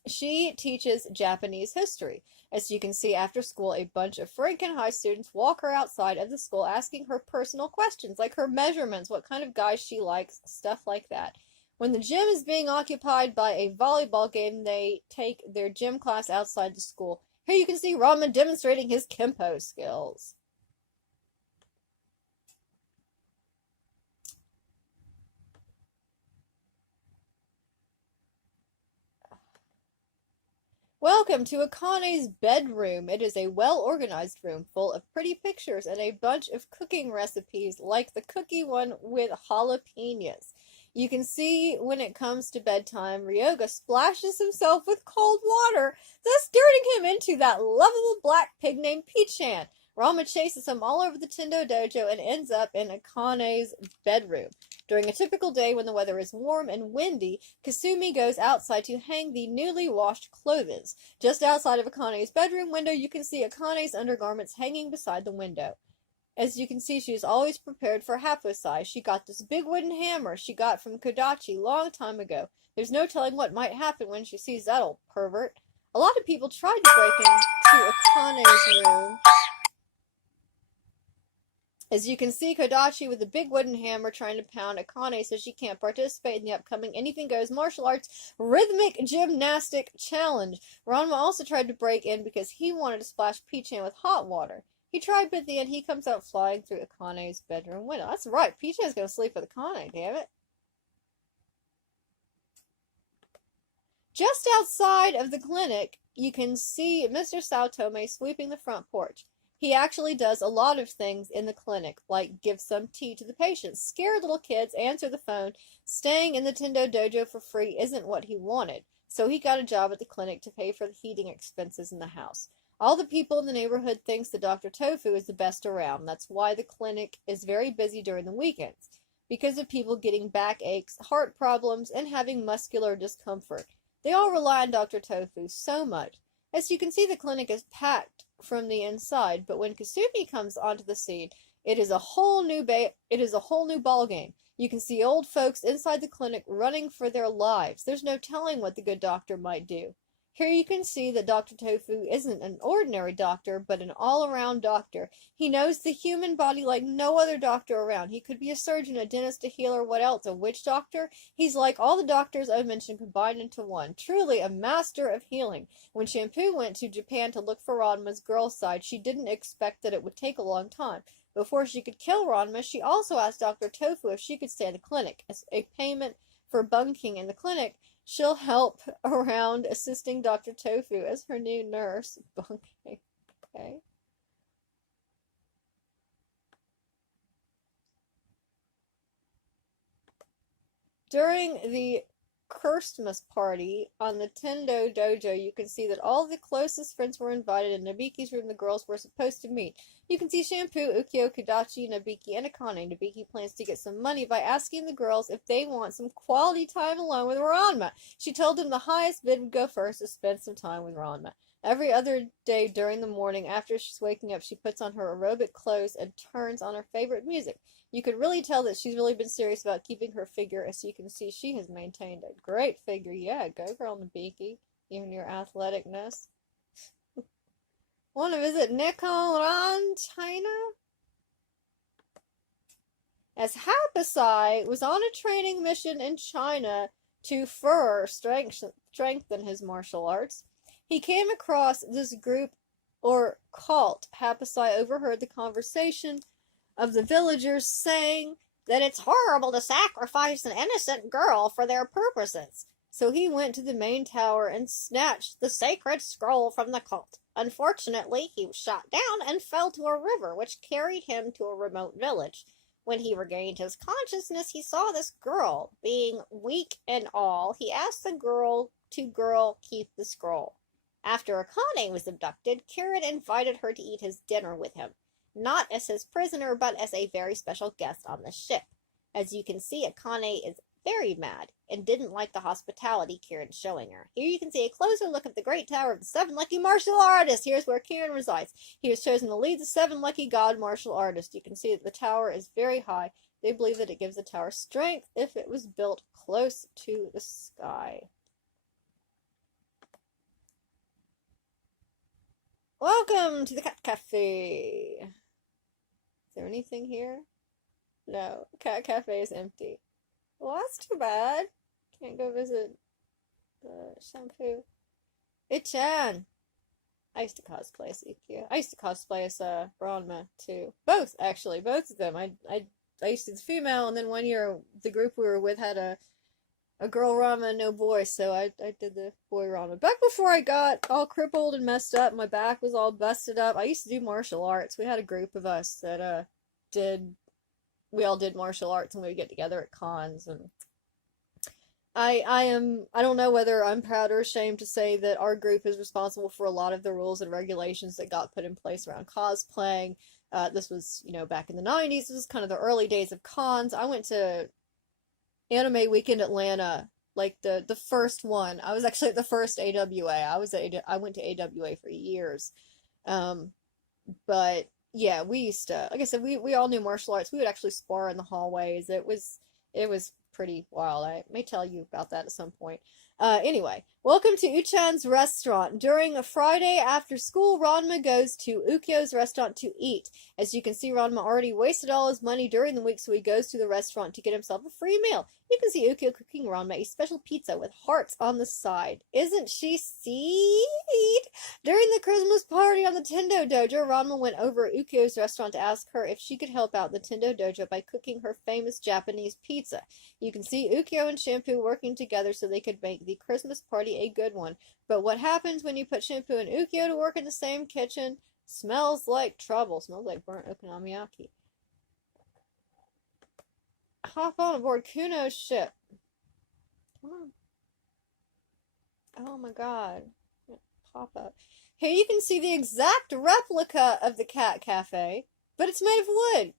She teaches Japanese history. As you can see, after school, a bunch of Furinken High students walk her outside of the school asking her personal questions, like her measurements, what kind of guys she likes, stuff like that. When the gym is being occupied by a volleyball game, they take their gym class outside the school. Here you can see Ranma demonstrating his Kempo skills. Welcome to Akane's bedroom. It is a well-organized room full of pretty pictures and a bunch of cooking recipes, like the cookie one with jalapenos. You can see when it comes to bedtime, Ryoga splashes himself with cold water, thus dirting him into that lovable black pig named Pichan. Ranma chases him all over the Tendo dojo and ends up in Akane's bedroom. During a typical day when the weather is warm and windy, Kasumi goes outside to hang the newly washed clothes. Just outside of Akane's bedroom window, you can see Akane's undergarments hanging beside the window. As you can see, she is always prepared for haposai. She got this big wooden hammer she got from Kodachi long time ago. There's no telling what might happen when she sees that old pervert. A lot of people tried to break into Akane's room. As you can see, Kodachi with a big wooden hammer trying to pound Akane so she can't participate in the upcoming Anything Goes martial arts rhythmic gymnastic challenge. Ranma also tried to break in because he wanted to splash Pichan with hot water. He tried, but at the end he comes out flying through Akane's bedroom window. That's right, Pichan's gonna sleep with Akane, damn it. Just outside of the clinic, you can see Mr. Saotome sweeping the front porch. He actually does a lot of things in the clinic, like give some tea to the patients, scare little kids, answer the phone. Staying in the Tendo dojo for free isn't what he wanted, so he got a job at the clinic to pay for the heating expenses in the house. All the people in the neighborhood thinks that Dr. Tofu is the best around. That's why the clinic is very busy during the weekends, because of people getting backaches, heart problems, and having muscular discomfort. They all rely on Dr. Tofu so much. As you can see, the clinic is packed from the inside, but when Kasumi comes onto the scene, it is a whole new ball game. You can see old folks inside the clinic running for their lives. There's no telling what the good doctor might do. Here you can see that Dr. Tofu isn't an ordinary doctor, but an all-around doctor. He knows the human body like no other doctor around. He could be a surgeon, a dentist, a healer, what else? A witch doctor? He's like all the doctors I've mentioned combined into one. Truly a master of healing. When Shampoo went to Japan to look for Ranma's girl's side, she didn't expect that it would take a long time. Before she could kill Ranma, she also asked Dr. Tofu if she could stay in the clinic. As a payment for bunking in the clinic, she'll help around assisting Dr. Tofu as her new nurse. Bunking. Okay. During the Christmas party on the Tendo dojo, you can see that all the closest friends were invited. In Nabiki's room, the girls were supposed to meet. You can see Shampoo, Ukyo, Kodachi, Nabiki, and Akane. Nabiki plans to get some money by asking the girls if they want some quality time alone with Ranma. She told them the highest bid would go first to spend some time with Ranma. Every other day during the morning, after she's waking up, she puts on her aerobic clothes and turns on her favorite music. You can really tell that she's really been serious about keeping her figure. As you can see, she has maintained a great figure. Yeah, go girl, Nabiki. Even your athleticness. Want to visit Nikkon, China? As Hakusai was on a training mission in China to strengthen his martial arts, he came across this group or cult. Hakusai overheard the conversation of the villagers saying that it's horrible to sacrifice an innocent girl for their purposes. So he went to the main tower and snatched the sacred scroll from the cult. Unfortunately, he was shot down and fell to a river, which carried him to a remote village. When he regained his consciousness, he saw this girl. Being weak and all, he asked the girl to keep the scroll. After Akane was abducted, Kirin invited her to eat his dinner with him. Not as his prisoner, but as a very special guest on the ship. As you can see, Akane is very mad and didn't like the hospitality Kirin's showing her. Here you can see a closer look at the Great Tower of the Seven Lucky Martial Artists. Here's where Kirin resides. He was chosen to lead the Seven Lucky God Martial Artists. You can see that the tower is very high. They believe that it gives the tower strength if it was built close to the sky. Welcome to the Cat Cafe. Is there anything here? No, Cat Cafe is empty. Well, that's too bad. Can't go visit the Shampoo. It-chan! I used to cosplay as Ikea. I used to cosplay as Ranma too. Both, actually. Both of them. I used to be the female, and then one year the group we were with had a a girl Ranma, no boy, so I did the boy Ranma. Back before I got all crippled and messed up, my back was all busted up. I used to do martial arts. We had a group of us that did we all did martial arts and we would get together at cons and I don't know whether I'm proud or ashamed to say that our group is responsible for a lot of the rules and regulations that got put in place around cosplaying. This was, back in the 90s. This was kind of the early days of cons. I went to Anime Weekend Atlanta, like the first one. I was actually at the first AWA. I went to AWA for years. Um, but yeah, we used to, like I said, we all knew martial arts. We would actually spar in the hallways. It was pretty wild. I may tell you about that at some point. Anyway, welcome to Uchan's restaurant. During a Friday after school, Ranma goes to Ukyo's restaurant to eat. As you can see, Ranma already wasted all his money during the week, so he goes to the restaurant to get himself a free meal. You can see Ukyo cooking Ranma a special pizza with hearts on the side. Isn't she sweet? During the Christmas party on the Tendo Dojo, Ranma went over Ukyo's restaurant to ask her if she could help out the Tendo Dojo by cooking her famous Japanese pizza. You can see Ukyo and Shampoo working together so they could make the Christmas party a good one. But what happens when you put Shampoo and Ukyo to work in the same kitchen? Smells like trouble. Smells like burnt okonomiyaki. Hop on aboard Kuno's ship. Come on. Oh my god. Pop up. Here you can see the exact replica of the cat cafe, but it's made of wood.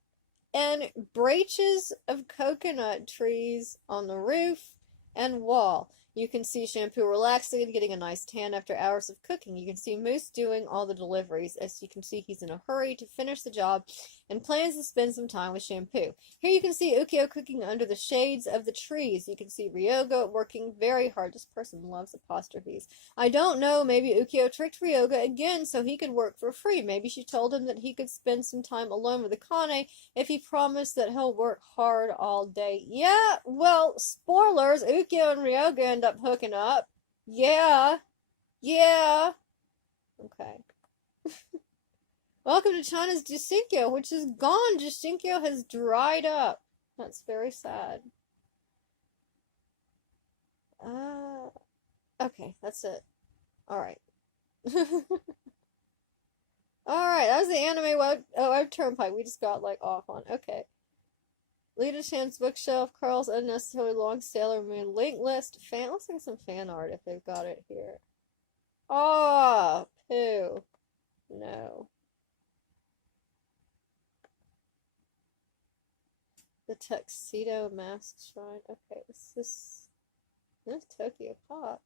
And branches of coconut trees on the roof and wall. You can see Shampoo relaxing and getting a nice tan after hours of cooking. You can see Moose doing all the deliveries. As you can see, he's in a hurry to finish the job and plans to spend some time with Shampoo. Here you can see Ukyo cooking under the shades of the trees. You can see Ryoga working very hard. This person loves apostrophes. I don't know, maybe Ukyo tricked Ryoga again so he could work for free. Maybe she told him that he could spend some time alone with Akane if he promised that he'll work hard all day. Yeah, well, spoilers, Ukyo and Ryoga end up hooking up. Yeah. Okay. Welcome to China's Jisenkyo, which is gone. Jisenkyo has dried up. That's very sad. Okay, that's it. Alright. Alright, that was the Anime Web Turnpike. We just got, off on. Okay. Lita Chan's bookshelf, Carl's unnecessarily long Sailor Moon link list. Looks like some fan art if they've got it here. Oh, poo. No. The Tuxedo Mask Shrine. Okay, this Tokyo Pop.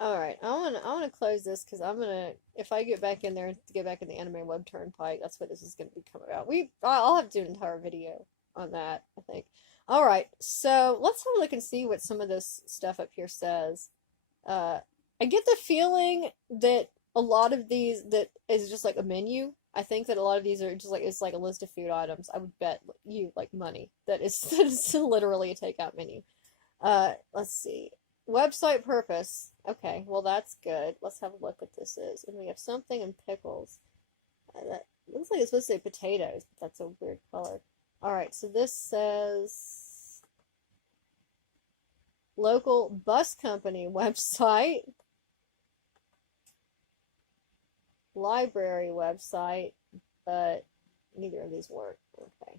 Alright, I wanna close this because if I get back in there to get back in the Anime Web Turnpike, that's what this is gonna become about. I'll have to do an entire video on that, I think. Alright, so let's have a look and see what some of this stuff up here says. I get the feeling that a lot of these that is just like a menu. I think that a lot of these are just it's like a list of food items. I would bet you money that is literally a takeout menu. Let's see. Website purpose. Okay, well that's good. Let's have a look what this is. And we have something in pickles. That looks like it's supposed to say potatoes, but that's a weird color. Alright, so this says local bus company website. Library website, but neither of these work. Okay.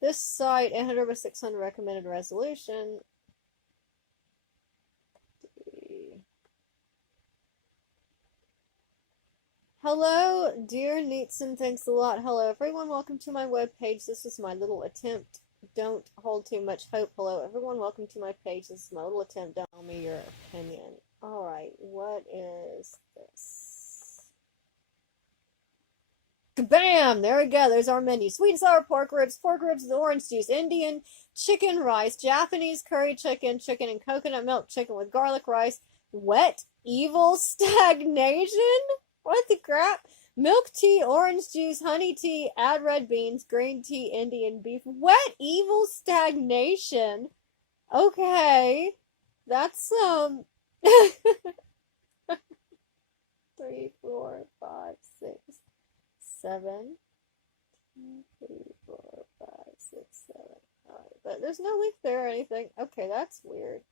This site, 800/600 recommended resolution. Hello, dear Neetson, thanks a lot. Hello, everyone. Welcome to my webpage. This is my little attempt. Don't hold too much hope. Hello, everyone. Welcome to my page. This is my little attempt. Don't tell me your opinion. Alright, what is this? Bam! There we go. There's our menu. Sweet and sour pork ribs with orange juice, Indian chicken rice, Japanese curry chicken, chicken and coconut milk, chicken with garlic rice, wet evil stagnation? What the crap? Milk tea, orange juice, honey tea, add red beans, green tea, Indian beef. Wet evil stagnation. Okay. That's 3, 4, 5, 6, 7. 2, 3, 4, 5, 6, 7. Alright, but there's no leaf there or anything. Okay, that's weird.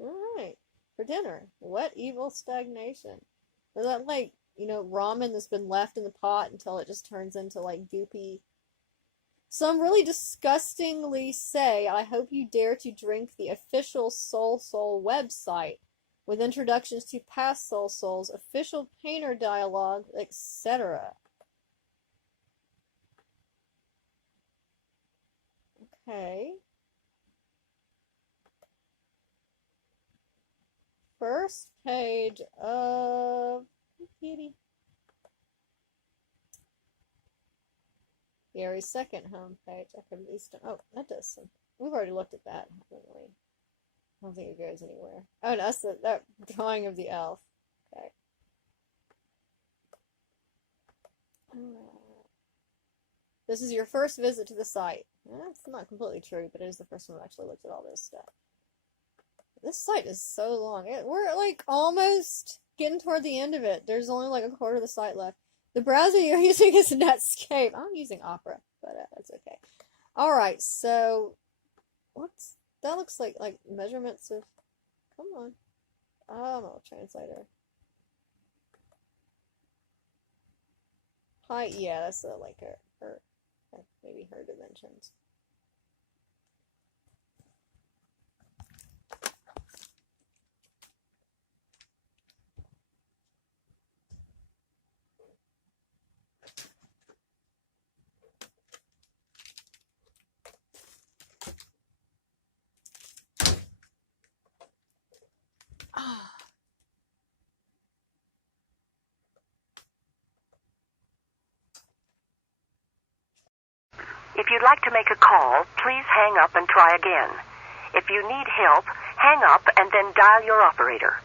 Alright. For dinner. Wet evil stagnation. Is that like, ramen that's been left in the pot until it just turns into like goopy. Some really disgustingly say, I hope you dare to drink the official Soul website with introductions to past Souls, official painter dialogue, etc. Okay. First page of Kitty. Gary's second homepage. I could at least. Oh, that does some. We've already looked at that, haven't we? I don't think it goes anywhere. Oh, no, that's that drawing of the elf. Okay. This is your first visit to the site. That's not completely true, but it is the first one I've actually looked at all this stuff. This site is so long. We're like almost getting toward the end of it. There's only like a quarter of the site left. The browser you're using is Netscape. I'm using Opera, but that's okay. Alright, so that looks like measurements of, come on. I'm a translator. Height, yeah, that's like her, maybe her dimensions. If you'd like to make a call, please hang up and try again. If you need help, hang up and then dial your operator.